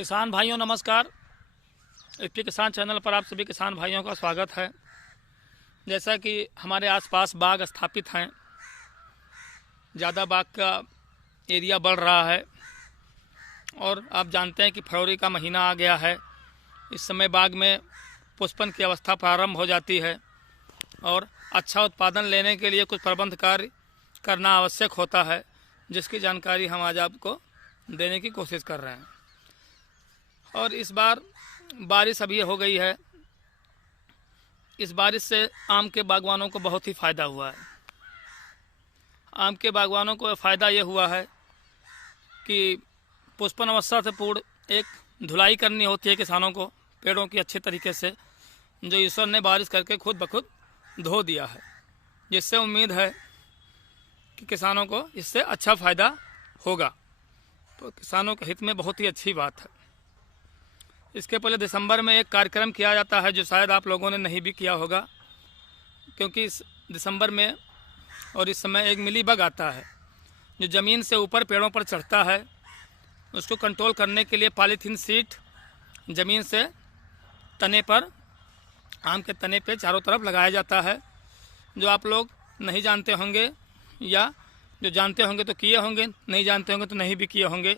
किसान भाइयों नमस्कार। एपी किसान चैनल पर आप सभी किसान भाइयों का स्वागत है। जैसा कि हमारे आसपास बाग स्थापित हैं, ज़्यादा बाग का एरिया बढ़ रहा है और आप जानते हैं कि फरवरी का महीना आ गया है। इस समय बाग में पुष्पन की अवस्था प्रारंभ हो जाती है और अच्छा उत्पादन लेने के लिए कुछ प्रबंध कार्य करना आवश्यक होता है, जिसकी जानकारी हम आज आपको देने की कोशिश कर रहे हैं। और इस बार बारिश अभी हो गई है। इस बारिश से आम के बागवानों को बहुत ही फ़ायदा हुआ है। आम के बागवानों को फ़ायदा ये हुआ है कि पुष्पन अवस्था से पूर्ण एक धुलाई करनी होती है किसानों को पेड़ों की अच्छे तरीके से, जो ईश्वर ने बारिश करके खुद ब खुद धो दिया है, जिससे उम्मीद है कि किसानों को इससे अच्छा फ़ायदा होगा। तो किसानों के हित में बहुत ही अच्छी बात है। इसके पहले दिसंबर में एक कार्यक्रम किया जाता है जो शायद आप लोगों ने नहीं भी किया होगा, क्योंकि इस दिसंबर में और इस समय एक मिली बग आता है जो ज़मीन से ऊपर पेड़ों पर चढ़ता है। उसको कंट्रोल करने के लिए पॉलीथीन शीट ज़मीन से तने पर, आम के तने पे चारों तरफ लगाया जाता है। जो आप लोग नहीं जानते होंगे या जो जानते होंगे तो किए होंगे, नहीं जानते होंगे तो नहीं भी किए होंगे।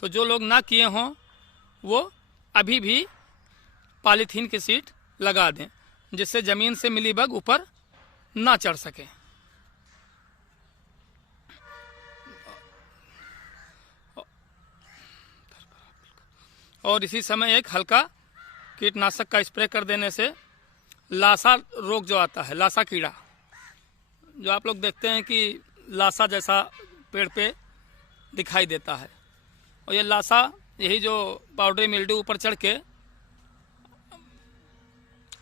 तो जो लोग ना किए हों वो अभी भी पॉलीथीन की शीट लगा दें, जिससे ज़मीन से मिली बग ऊपर ना चढ़ सके। और इसी समय एक हल्का कीटनाशक का स्प्रे कर देने से लासा रोग जो आता है, लासा कीड़ा, जो आप लोग देखते हैं कि लासा जैसा पेड़ पे दिखाई देता है, और ये लासा यही जो पाउडरी मिल्ड्यू ऊपर चढ़ के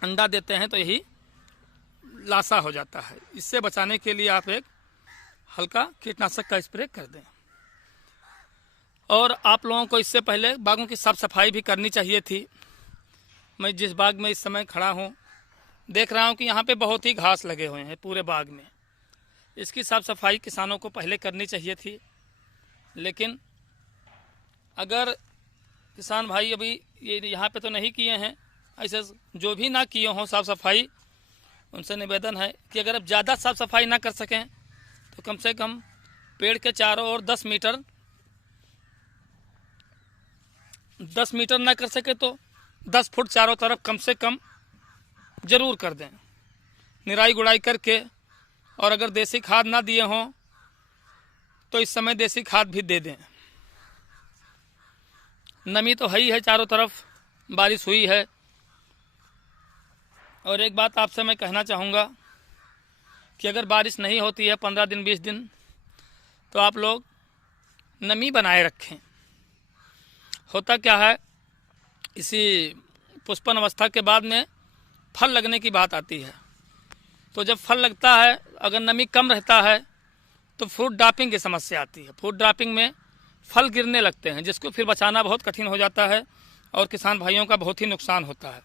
अंडा देते हैं तो यही लासा हो जाता है। इससे बचाने के लिए आप एक हल्का कीटनाशक का स्प्रे कर दें। और आप लोगों को इससे पहले बागों की साफ़ सफाई भी करनी चाहिए थी। मैं जिस बाग में इस समय खड़ा हूँ देख रहा हूँ कि यहाँ पे बहुत ही घास लगे हुए हैं पूरे बाग में। इसकी साफ़ सफाई किसानों को पहले करनी चाहिए थी, लेकिन अगर किसान भाई अभी ये यहाँ पे तो नहीं किए हैं, ऐसे जो भी ना किए हों साफ़ सफाई, उनसे निवेदन है कि अगर अब ज़्यादा साफ़ सफाई ना कर सकें तो कम से कम पेड़ के चारों ओर 10 मीटर ना कर सके तो 10 फुट चारों तरफ कम से कम ज़रूर कर दें, निराई गुड़ाई करके। और अगर देसी खाद ना दिए हों तो इस समय देसी खाद भी दे दें। नमी तो है ही है, चारों तरफ बारिश हुई है। और एक बात आपसे मैं कहना चाहूँगा कि अगर बारिश नहीं होती है 15 दिन 20 दिन, तो आप लोग नमी बनाए रखें। होता क्या है, इसी पुष्पन अवस्था के बाद में फल लगने की बात आती है। तो जब फल लगता है, अगर नमी कम रहता है तो फ्रूट ड्रॉपिंग की समस्या आती है। फ्रूट ड्रॉपिंग में फल गिरने लगते हैं, जिसको फिर बचाना बहुत कठिन हो जाता है और किसान भाइयों का बहुत ही नुकसान होता है।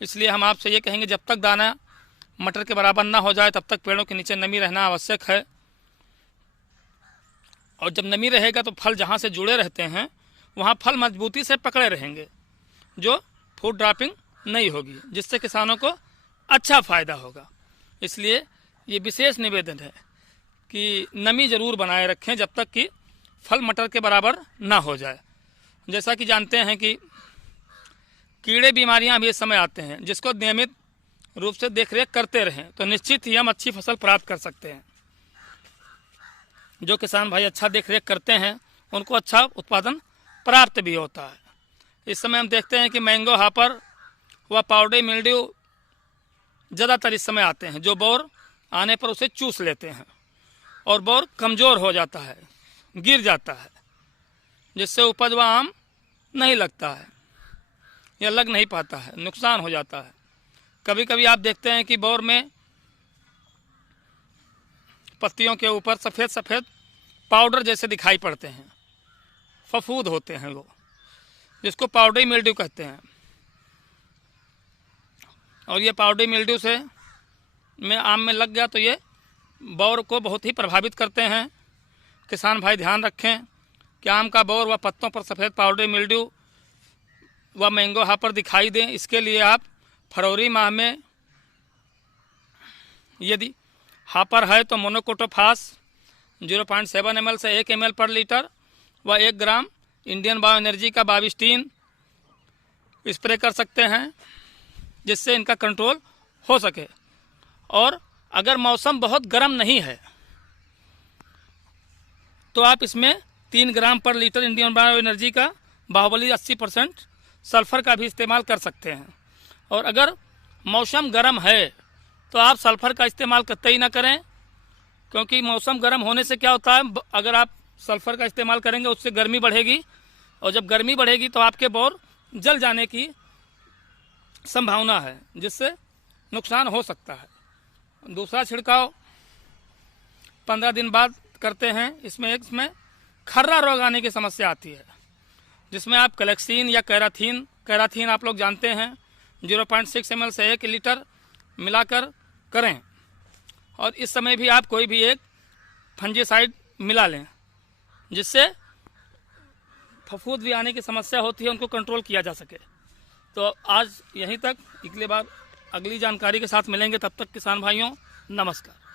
इसलिए हम आपसे ये कहेंगे, जब तक दाना मटर के बराबर ना हो जाए तब तक पेड़ों के नीचे नमी रहना आवश्यक है। और जब नमी रहेगा तो फल जहाँ से जुड़े रहते हैं वहाँ फल मजबूती से पकड़े रहेंगे, जो फ्रूट ड्रॉपिंग नहीं होगी, जिससे किसानों को अच्छा फ़ायदा होगा। इसलिए ये विशेष निवेदन है कि नमी ज़रूर बनाए रखें जब तक कि फल मटर के बराबर ना हो जाए। जैसा कि जानते हैं कि कीड़े बीमारियां भी इस समय आते हैं, जिसको नियमित रूप से देखरेख करते रहें तो निश्चित ही हम अच्छी फसल प्राप्त कर सकते हैं। जो किसान भाई अच्छा देखरेख करते हैं उनको अच्छा उत्पादन प्राप्त भी होता है। इस समय हम देखते हैं कि मैंगो हापर व पाउडरी मिल्ड्यू ज़्यादातर इस समय आते हैं, जो बोर आने पर उसे चूस लेते हैं और बोर कमज़ोर हो जाता है, गिर जाता है, जिससे उपज व आम नहीं लगता है या लग नहीं पाता है, नुकसान हो जाता है। कभी कभी आप देखते हैं कि बोर में पत्तियों के ऊपर सफ़ेद सफ़ेद पाउडर जैसे दिखाई पड़ते हैं, फफूद होते हैं वो, जिसको पाउडरी मिल्ड्यू कहते हैं। और ये पाउडरी मिल्ड्यू से आम में लग गया तो ये बोर को बहुत ही प्रभावित करते हैं। किसान भाई ध्यान रखें कि आम का बोर व पत्तों पर सफ़ेद पाउडरी मिल्ड्यू व मैंगो हापर दिखाई दें, इसके लिए आप फरवरी माह में यदि हापर है तो मोनोकोटोफास 0.7 ml से 1 ml पर लीटर व 1 ग्राम इंडियन बायो एनर्जी का बाविस्टीन स्प्रे कर सकते हैं, जिससे इनका कंट्रोल हो सके। और अगर मौसम बहुत गर्म नहीं है तो आप इसमें 3 ग्राम पर लीटर इंडियन बायो एनर्जी का बाहुबली 80% सल्फर का भी इस्तेमाल कर सकते हैं। और अगर मौसम गर्म है तो आप सल्फर का इस्तेमाल कतई ना करें, क्योंकि मौसम गर्म होने से क्या होता है, अगर आप सल्फर का इस्तेमाल करेंगे उससे गर्मी बढ़ेगी, और जब गर्मी बढ़ेगी तो आपके बोर जल जाने की संभावना है, जिससे नुकसान हो सकता है। दूसरा छिड़काव 15 दिन बाद करते हैं। इसमें खर्रा रोग आने की समस्या आती है, जिसमें आप कलेक्सिन या कैराथीन आप लोग जानते हैं 0.6 ml से 1 लीटर मिलाकर करें। और इस समय भी आप कोई भी एक फंजीसाइड मिला लें, जिससे फफूंद भी आने की समस्या होती है, उनको कंट्रोल किया जा सके। तो आज यहीं तक, अगली बार अगली जानकारी के साथ मिलेंगे। तब तक किसान भाइयों नमस्कार।